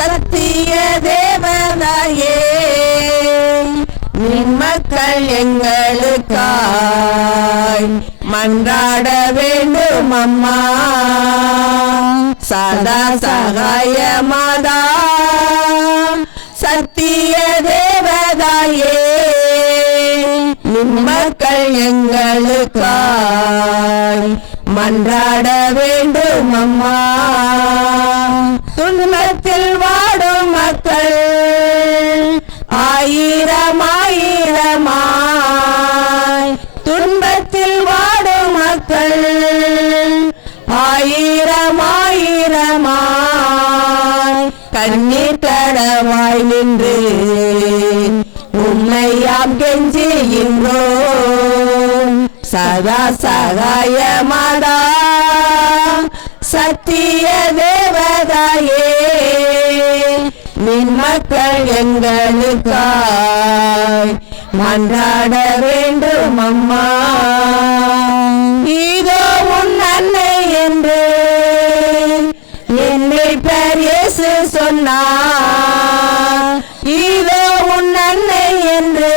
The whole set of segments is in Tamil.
சத்திய தேவதாயே நின் மக்கள் எங்களுக்காய் மன்றாட வேண்டும் அம்மா. சதா சகாய மாதா சத்திய தேவதாயே நின் மக்கள் எங்களுக்காய் மன்றாட வேண்டும் அம்மா. துன்பத்தில் வாடும் மக்கள் ஆயிரம் ஆயிரமாய், துன்பத்தில் வாடும் மக்கள் ஆயிரம் ஆயிரமாய் கண்ணீர் கடவாய் நின்று உண்மையாம் கெஞ்சுகின்றோம். சதா சகாய மாதா சத்திய தேவதாயே நின் மக்கள் எங்களுக்காய் மன்றாட வேண்டும் அம்மா. இதோ உன் அன்னை என்று என்னை பெயர் இயேசு சொன்னார். இதோ உன் அன்னை என்று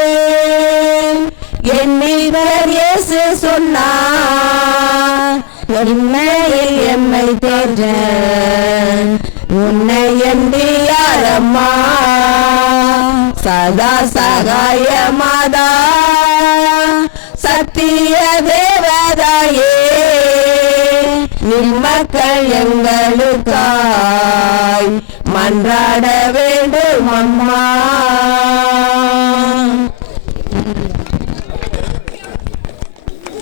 என்னை பெயர் இயேசு சொன்னார். உண்மையில் எம்மை தேற்ற உன்னை என்று யாரம்மா. சதா சகாய மாதா சத்திய தேவதாயே நின் மக்கள் எங்களுக்காய் மன்றாட வேண்டும் அம்மா.